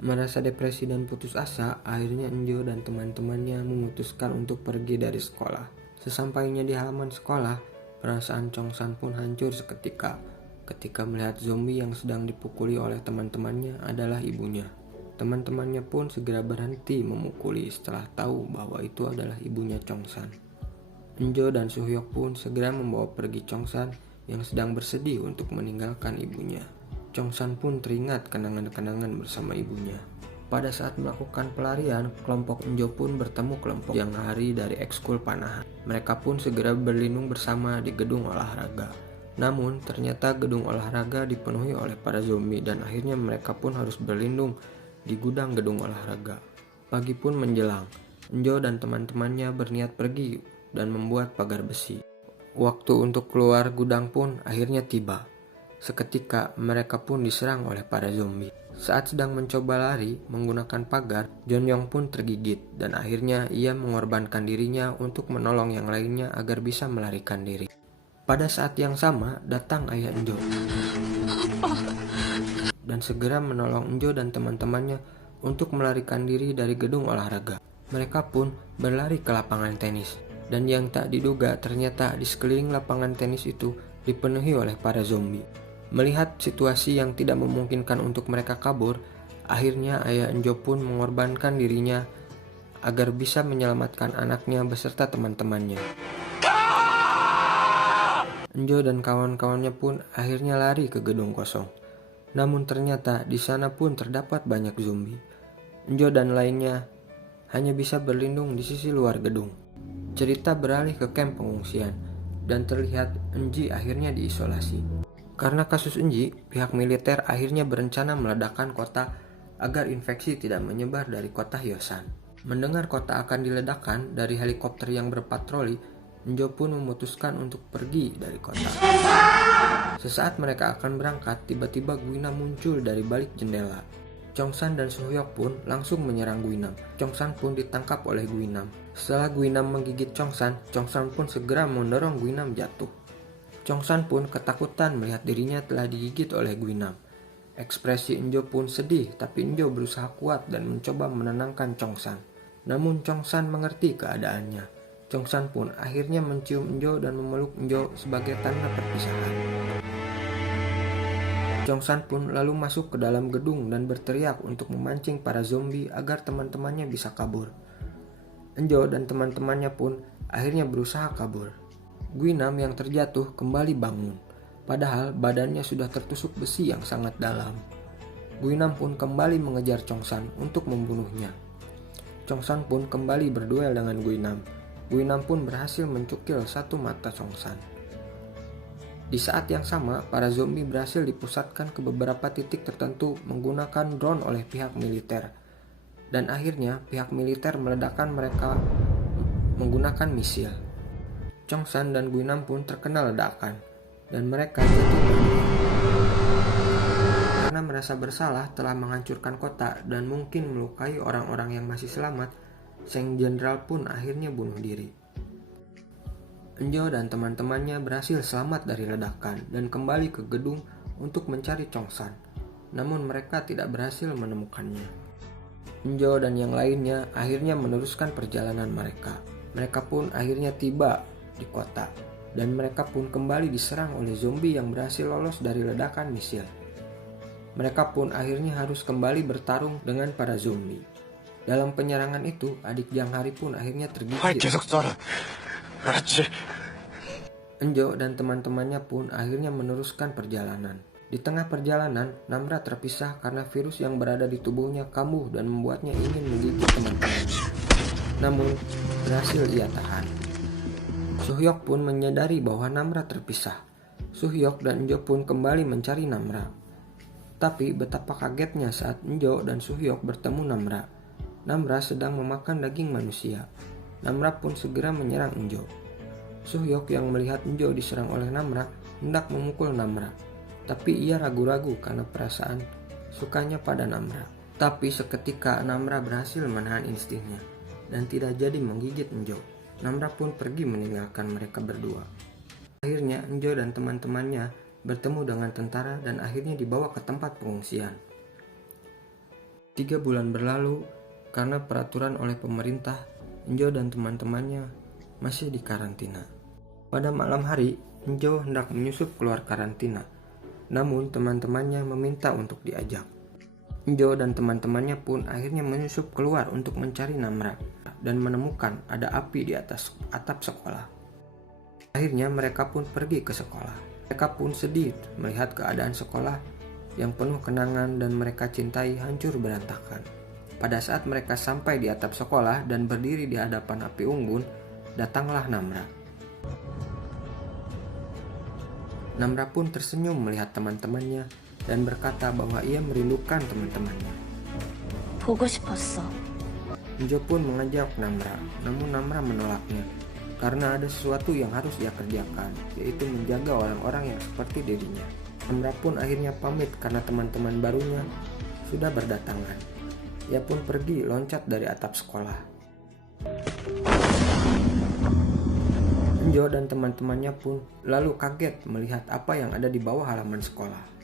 Merasa depresi dan putus asa, akhirnya Enjo dan teman-temannya memutuskan untuk pergi dari sekolah. Sesampainya di halaman sekolah, perasaan Chongsan pun hancur seketika ketika melihat zombie yang sedang dipukuli oleh teman-temannya adalah ibunya. Teman-temannya pun segera berhenti memukuli setelah tahu bahwa itu adalah ibunya Chongsan. Enjo dan Suhyok pun segera membawa pergi Chongsan yang sedang bersedih untuk meninggalkan ibunya. Chongsan pun teringat kenangan-kenangan bersama ibunya. Pada saat melakukan pelarian, kelompok Enjo pun bertemu kelompok yang lari dari ekskul panahan. Mereka pun segera berlindung bersama di gedung olahraga. Namun, ternyata gedung olahraga dipenuhi oleh para zombie dan akhirnya mereka pun harus berlindung di gudang gedung olahraga. Pagi pun menjelang. Enjo dan teman-temannya berniat pergi dan membuat pagar besi. Waktu untuk keluar gudang pun akhirnya tiba. Seketika mereka pun diserang oleh para zombie. Saat sedang mencoba lari menggunakan pagar, Jeonyong pun tergigit dan akhirnya ia mengorbankan dirinya untuk menolong yang lainnya agar bisa melarikan diri. Pada saat yang sama datang ayah Enjo dan segera menolong Enjo dan teman-temannya untuk melarikan diri dari gedung olahraga. Mereka pun berlari ke lapangan tenis dan yang tak diduga ternyata di sekeliling lapangan tenis itu dipenuhi oleh para zombie. Melihat situasi yang tidak memungkinkan untuk mereka kabur, akhirnya ayah Enjo pun mengorbankan dirinya agar bisa menyelamatkan anaknya beserta teman-temannya. Enjo dan kawan-kawannya pun akhirnya lari ke gedung kosong. Namun ternyata di sana pun terdapat banyak zombie. Enjo dan lainnya hanya bisa berlindung di sisi luar gedung. Cerita beralih ke kamp pengungsian dan terlihat Enji akhirnya diisolasi. Karena kasus Enji, pihak militer akhirnya berencana meledakkan kota agar infeksi tidak menyebar dari kota Hyosan. Mendengar kota akan diledakkan dari helikopter yang berpatroli, Enjo pun memutuskan untuk pergi dari kota. Sesaat mereka akan berangkat, tiba-tiba Guinam muncul dari balik jendela. Chongsan dan Suhyok pun langsung menyerang Guinam. Chongsan pun ditangkap oleh Guinam. Setelah Guinam menggigit Chongsan, Chongsan pun segera mendorong Guinam jatuh. Chongsan pun ketakutan melihat dirinya telah digigit oleh Guinam. Ekspresi Enjo pun sedih, tapi Enjo berusaha kuat dan mencoba menenangkan Chongsan. Namun Chongsan mengerti keadaannya. Chongsan pun akhirnya mencium Enjo dan memeluk Enjo sebagai tanda perpisahan. Chongsan pun lalu masuk ke dalam gedung dan berteriak untuk memancing para zombie agar teman-temannya bisa kabur. Enjo dan teman-temannya pun akhirnya berusaha kabur. Guinam yang terjatuh kembali bangun, padahal badannya sudah tertusuk besi yang sangat dalam. Guinam pun kembali mengejar Chongsan untuk membunuhnya. Chongsan pun kembali berduel dengan Guinam. Guinam pun berhasil mencukil satu mata Chongsan. Di saat yang sama, para zombie berhasil dipusatkan ke beberapa titik tertentu menggunakan drone oleh pihak militer. Dan akhirnya pihak militer meledakkan mereka menggunakan misil. Chongsan dan Guinam pun terkena ledakan dan mereka jatuh berdua. Karena merasa bersalah telah menghancurkan kota dan mungkin melukai orang-orang yang masih selamat, Sang Jenderal pun akhirnya bunuh diri. Enjo dan teman-temannya berhasil selamat dari ledakan dan kembali ke gedung untuk mencari Chongsan. Namun mereka tidak berhasil menemukannya. Enjo dan yang lainnya akhirnya meneruskan perjalanan mereka. Mereka pun akhirnya tiba di kota dan mereka pun kembali diserang oleh zombie yang berhasil lolos dari ledakan misil. Mereka pun akhirnya harus kembali bertarung dengan para zombie. Dalam penyerangan itu, adik Jang Hari pun akhirnya tergigit. Enjo dan teman-temannya pun akhirnya meneruskan perjalanan. Di tengah perjalanan, Namra terpisah karena virus yang berada di tubuhnya kambuh dan membuatnya ingin menggigit teman-temannya. Namun, berhasil ia tahan. Suhyok pun menyadari bahwa Namra terpisah. Suhyok dan Enjo pun kembali mencari Namra. Tapi betapa kagetnya saat Enjo dan Suhyok bertemu Namra. Namra sedang memakan daging manusia. Namra pun segera menyerang Enjo. Suhyok yang melihat Enjo diserang oleh Namra hendak memukul Namra. Tapi ia ragu-ragu karena perasaan sukanya pada Namra. Tapi seketika Namra berhasil menahan instingnya dan tidak jadi menggigit Enjo. Namra pun pergi meninggalkan mereka berdua. Akhirnya Enjo dan teman-temannya bertemu dengan tentara dan akhirnya dibawa ke tempat pengungsian. 3 bulan berlalu, karena peraturan oleh pemerintah, Enjo dan teman-temannya masih di karantina. Pada malam hari, Enjo hendak menyusup keluar karantina, namun teman-temannya meminta untuk diajak. Enjo dan teman-temannya pun akhirnya menyusup keluar untuk mencari Namra dan menemukan ada api di atas atap sekolah. Akhirnya mereka pun pergi ke sekolah. Mereka pun sedih melihat keadaan sekolah yang penuh kenangan dan mereka cintai hancur berantakan. Pada saat mereka sampai di atap sekolah dan berdiri di hadapan api unggun, datanglah Namra. Namra pun tersenyum melihat teman-temannya dan berkata bahwa ia merindukan teman-temannya. 보고 싶었어. Enjo pun mengajak Namra, namun Namra menolaknya karena ada sesuatu yang harus ia kerjakan, yaitu menjaga orang-orang yang seperti dirinya. Namra pun akhirnya pamit karena teman-teman barunya sudah berdatangan. Ia pun pergi loncat dari atap sekolah. Enjo dan teman-temannya pun lalu kaget melihat apa yang ada di bawah halaman sekolah.